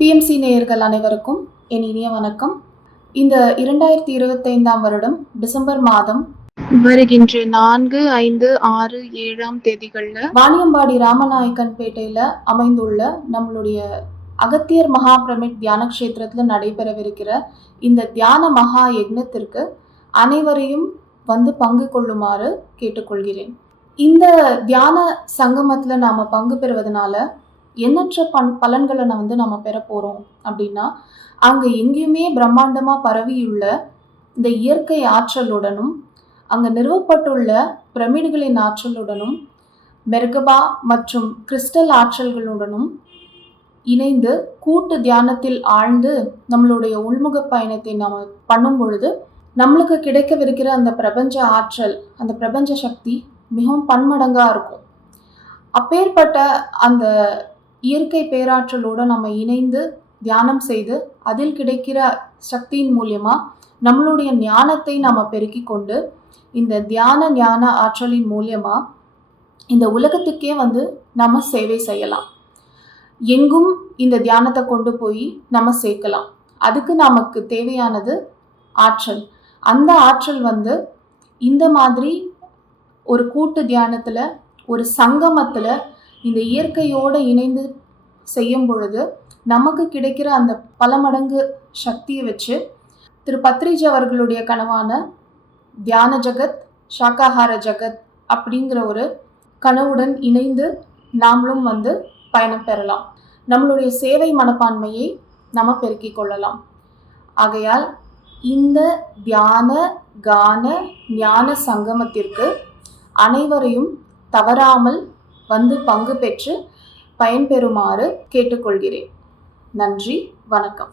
PMC நேயர்கள் அனைவருக்கும் என் இனிய வணக்கம். இந்த 2025ஆம் வருடம் டிசம்பர் மாதம் வருகின்ற 4, 5, 6, 7ஆம் தேதிகளில் வாணியம்பாடி ராமநாயக்கன்பேட்டையில் அமைந்துள்ள நம்மளுடைய அகத்தியர் மகா பிரமிட் தியான கஷேத்திரத்தில் நடைபெறவிருக்கிற இந்த தியான மகா யக்னத்திற்கு அனைவரையும் வந்து பங்கு கொள்ளுமாறு கேட்டுக்கொள்கிறேன். இந்த தியான சங்கமத்தில் நாம் பங்கு பெறுவதனால எண்ணற்ற பலன்களை நம்ம பெற போகிறோம் அப்படின்னா, அங்கே எங்கேயுமே பிரம்மாண்டமாக பரவியுள்ள இந்த இயற்கை ஆற்றலுடனும் அங்கே நிறுவப்பட்டுள்ள பிரமிடுகளின் ஆற்றலுடனும் மெர்கபா மற்றும் கிறிஸ்டல் ஆற்றல்களுடனும் இணைந்து கூட்டு தியானத்தில் ஆழ்ந்து நம்மளுடைய உள்முக பயணத்தை நாம் பண்ணும் பொழுது நம்மளுக்கு கிடைக்கவிருக்கிற அந்த பிரபஞ்ச ஆற்றல், அந்த பிரபஞ்ச சக்தி மிகவும் பன்மடங்காக இருக்கும். அப்பேற்பட்ட அந்த இயற்கை பேராற்றலோடு நம்ம இணைந்து தியானம் செய்து அதில் கிடைக்கிற சக்தியின் மூலியமாக நம்மளுடைய ஞானத்தை நாம் பெருக்கி கொண்டு இந்த ஞான ஆற்றலின் மூலியமாக இந்த உலகத்துக்கே வந்து நம்ம சேவை செய்யலாம். எங்கும் இந்த தியானத்தை கொண்டு போய் நம்ம சேர்க்கலாம். அதுக்கு நமக்கு தேவையானது ஆற்றல். அந்த ஆற்றல் வந்து இந்த மாதிரி ஒரு கூட்டு தியானத்தில், ஒரு சங்கமத்தில் இந்த இயற்கையோடு இணைந்து செய்யும் பொழுது நமக்கு கிடைக்கிற அந்த பல மடங்கு சக்தியை வச்சு திரு பத்ரிஜி அவர்களுடைய கனவான தியான ஜகத், சாக்காஹார ஜகத் அப்படிங்கிற ஒரு கனவுடன் இணைந்து நாமளும் வந்து பயணம் பெறலாம். நம்மளுடைய சேவை மனப்பான்மையை நம்ம பெருக்கிக் கொள்ளலாம். ஆகையால் இந்த தியான கான ஞான சங்கமத்திற்கு அனைவரையும் தவறாமல் வந்து பங்கு பெற்று பயன்பெறுமாறு கேட்டுக்கொள்கிறேன். நன்றி, வணக்கம்.